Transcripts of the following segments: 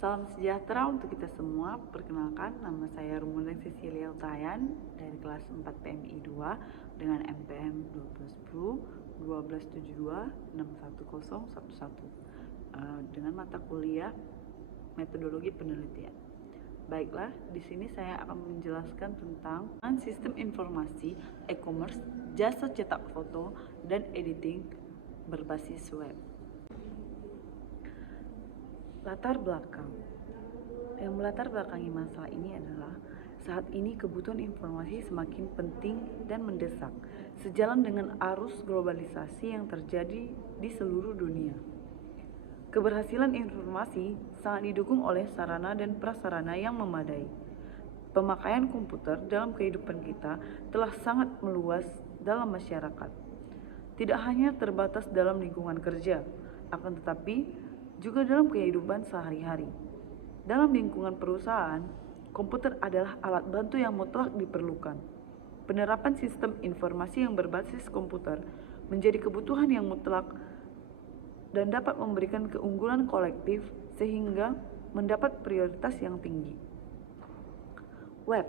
Salam sejahtera untuk kita semua. Perkenalkan, nama saya Rumunda Cecilia Utayan dari kelas 4 PMI 2 dengan MPM 1210 1272 61011 dengan mata kuliah metodologi penelitian. Baiklah, di sini saya akan menjelaskan tentang sistem informasi e-commerce, jasa cetak foto, dan editing berbasis web. Latar belakang. Yang melatar belakangi masalah ini adalah saat ini kebutuhan informasi semakin penting dan mendesak, sejalan dengan arus globalisasi yang terjadi di seluruh dunia. Keberhasilan informasi sangat didukung oleh sarana dan prasarana yang memadai. Pemakaian komputer dalam kehidupan kita telah sangat meluas dalam masyarakat. Tidak hanya terbatas dalam lingkungan kerja, akan tetapi juga dalam kehidupan sehari-hari. Dalam lingkungan perusahaan, komputer adalah alat bantu yang mutlak diperlukan. Penerapan sistem informasi yang berbasis komputer menjadi kebutuhan yang mutlak dan dapat memberikan keunggulan kolektif sehingga mendapat prioritas yang tinggi. Web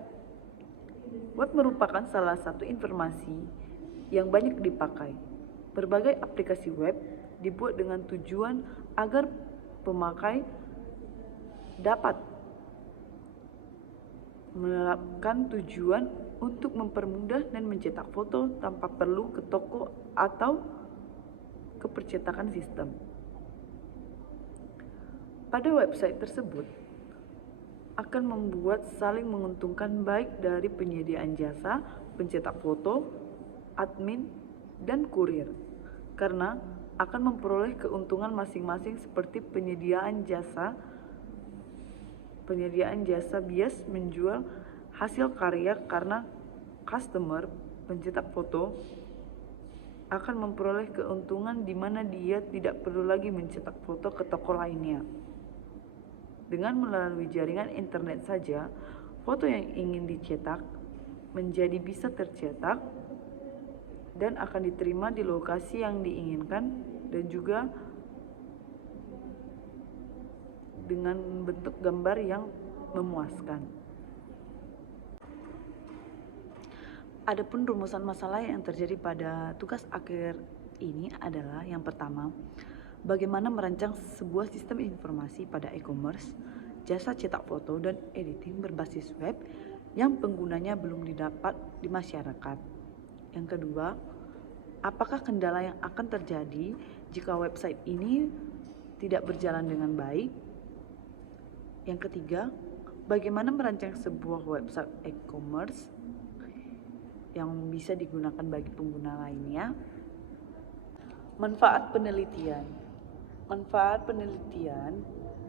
merupakan salah satu informasi yang banyak dipakai. Berbagai aplikasi web dibuat dengan tujuan agar pemakai dapat menerapkan tujuan untuk mempermudah dan mencetak foto tanpa perlu ke toko atau ke percetakan sistem. Pada website tersebut akan membuat saling menguntungkan baik dari penyediaan jasa, pencetak foto, admin, dan kurir, karena akan memperoleh keuntungan masing-masing seperti penyediaan jasa bias menjual hasil karya karena customer pencetak foto akan memperoleh keuntungan di mana dia tidak perlu lagi mencetak foto ke toko lainnya. Dengan melalui jaringan internet saja, foto yang ingin dicetak menjadi bisa tercetak dan akan diterima di lokasi yang diinginkan dan juga dengan bentuk gambar yang memuaskan. Adapun rumusan masalah yang terjadi pada tugas akhir ini adalah yang pertama, bagaimana merancang sebuah sistem informasi pada e-commerce, jasa cetak foto dan editing berbasis web yang penggunanya belum didapat di masyarakat. Yang kedua, apakah kendala yang akan terjadi jika website ini tidak berjalan dengan baik? Yang ketiga, bagaimana merancang sebuah website e-commerce yang bisa digunakan bagi pengguna lainnya? Manfaat penelitian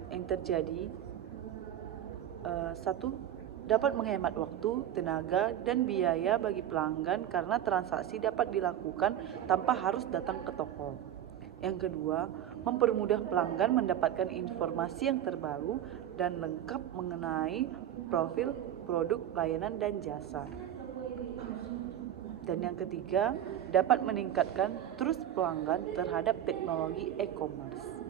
yang terjadi, satu, dapat menghemat waktu, tenaga, dan biaya bagi pelanggan karena transaksi dapat dilakukan tanpa harus datang ke toko. Yang kedua, mempermudah pelanggan mendapatkan informasi yang terbaru dan lengkap mengenai profil, produk, layanan, dan jasa. Dan yang ketiga, dapat meningkatkan trust pelanggan terhadap teknologi e-commerce.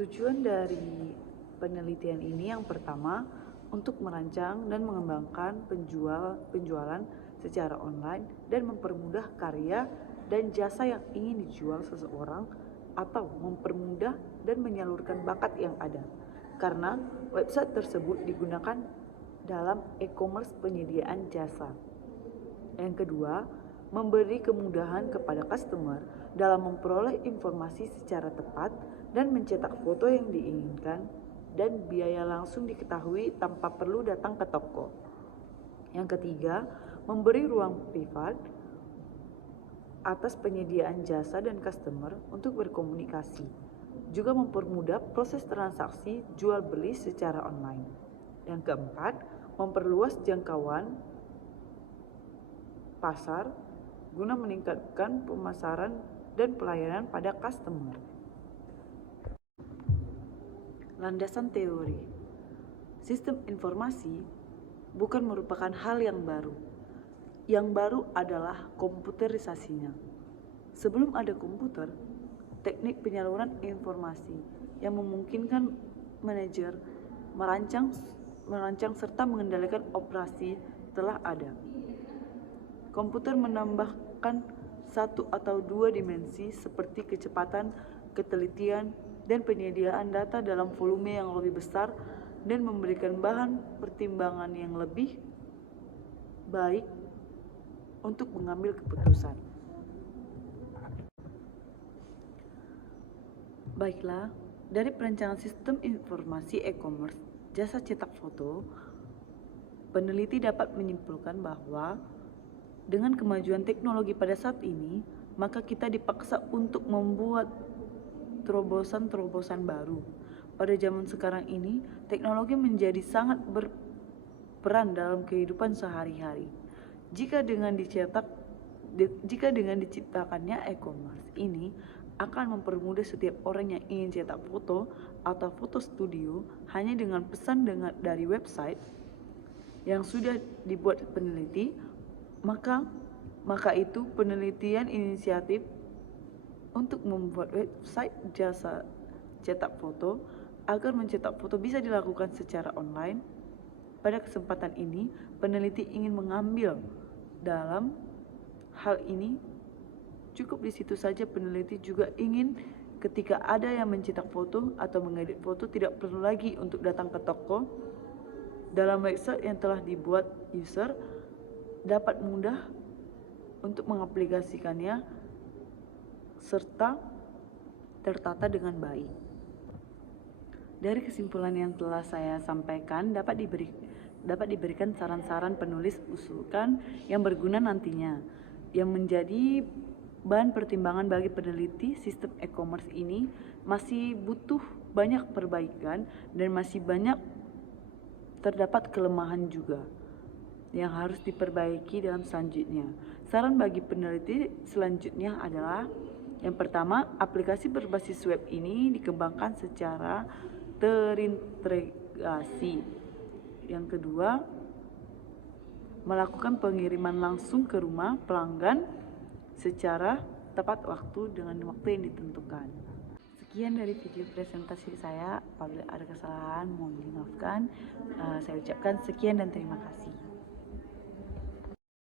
Tujuan dari penelitian ini yang pertama, untuk merancang dan mengembangkan penjualan secara online dan mempermudah karya dan jasa yang ingin dijual seseorang atau mempermudah dan menyalurkan bakat yang ada, karena website tersebut digunakan dalam e-commerce penyediaan jasa. Yang kedua, memberi kemudahan kepada customer dalam memperoleh informasi secara tepat dan mencetak foto yang diinginkan, dan biaya langsung diketahui tanpa perlu datang ke toko. Yang ketiga, memberi ruang privat atas penyediaan jasa dan customer untuk berkomunikasi, juga mempermudah proses transaksi jual beli secara online. Yang keempat, memperluas jangkauan pasar guna meningkatkan pemasaran dan pelayanan pada customer. Landasan teori. Sistem informasi bukan merupakan hal yang baru. Yang baru adalah komputerisasinya. Sebelum ada komputer, teknik penyaluran informasi yang memungkinkan manajer, merancang serta mengendalikan operasi telah ada. Komputer menambahkan satu atau dua dimensi seperti kecepatan, ketelitian, dan penyediaan data dalam volume yang lebih besar dan memberikan bahan pertimbangan yang lebih baik untuk mengambil keputusan. Baiklah, dari perancangan sistem informasi e-commerce, jasa cetak foto, peneliti dapat menyimpulkan bahwa dengan kemajuan teknologi pada saat ini, maka kita dipaksa untuk membuat terobosan-terobosan baru. Pada zaman sekarang ini, teknologi menjadi sangat berperan dalam kehidupan sehari-hari. Jika dengan diciptakannya e-commerce ini akan mempermudah setiap orang yang ingin cetak foto atau foto studio hanya dengan pesan dari website yang sudah dibuat peneliti, maka itu penelitian inisiatif untuk membuat website jasa cetak foto agar mencetak foto bisa dilakukan secara online. Pada kesempatan ini, peneliti ingin mengambil dalam hal ini. Cukup di situ saja. Peneliti juga ingin ketika ada yang mencetak foto atau mengedit foto tidak perlu lagi untuk datang ke toko. Dalam website yang telah dibuat, user dapat mudah untuk mengaplikasikannya serta tertata dengan baik. Dari kesimpulan yang telah saya sampaikan dapat diberikan saran-saran penulis usulkan yang berguna nantinya, yang menjadi bahan pertimbangan bagi peneliti. Sistem e-commerce ini masih butuh banyak perbaikan dan masih banyak terdapat kelemahan juga yang harus diperbaiki dalam selanjutnya. Saran bagi peneliti selanjutnya adalah, yang pertama, aplikasi berbasis web ini dikembangkan secara terintegrasi. Yang kedua, melakukan pengiriman langsung ke rumah pelanggan secara tepat waktu dengan waktu yang ditentukan. Sekian dari video presentasi saya. Apabila ada kesalahan mohon dimaafkan. Saya ucapkan sekian dan terima kasih.